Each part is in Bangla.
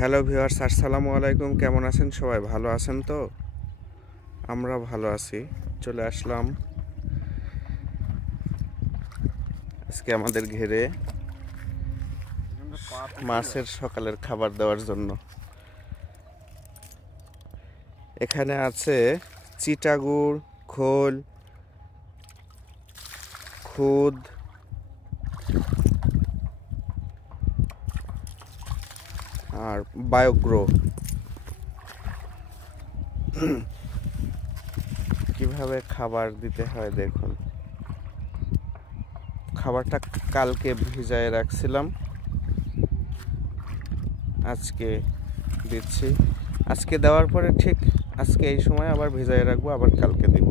হ্যালো ভিউয়ার্স, আসসালামু আলাইকুম। কেমন আছেন সবাই? ভালো আছেন তো? আমরা ভালো আছি। চলে আসলাম আজকে আমাদের ঘেরে মাছের সকালের খাবার দেওয়ার জন্য। এখানে আছে চিটাগুড়, খোল, খুদ, আর বায়োগ্রো। কিভাবে খাবার দিতে হয় দেখুন। খাবারটা কালকে ভিজায় রাখছিলাম, আজকে দিচ্ছি। আজকে দেওয়ার পরে ঠিক আজকে এই সময় আবার ভিজায় রাখবো, আবার কালকে দিব।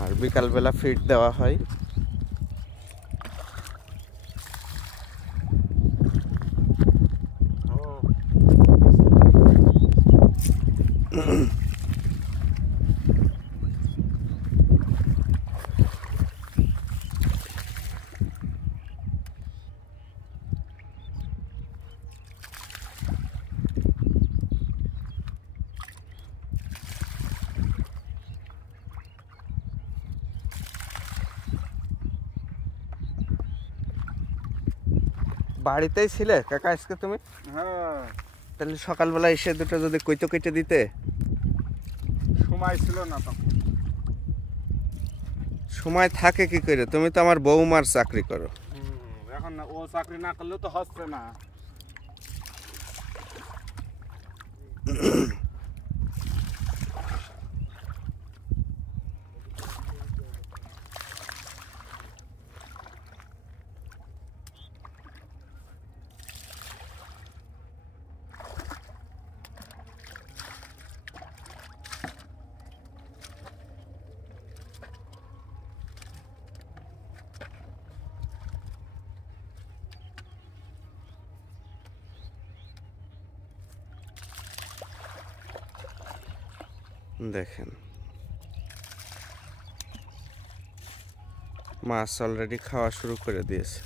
আর বিকালবেলা ফিড দেওয়া হয়। বাড়িতেই ছিলে কাকা আজকে তুমি? হ্যাঁ, তাহলে সকালবেলা এসে দুটো যদি কইতো কেটে দিতে। সময় ছিল না তখন। সময় থাকে কি করে? তুমি তো আমার বৌমার চাকরি করো। এখন ও চাকরি না করলেও তো হচ্ছে না। দেখেন, মাছ অলরেডি খাওয়া শুরু করে দিয়েছে।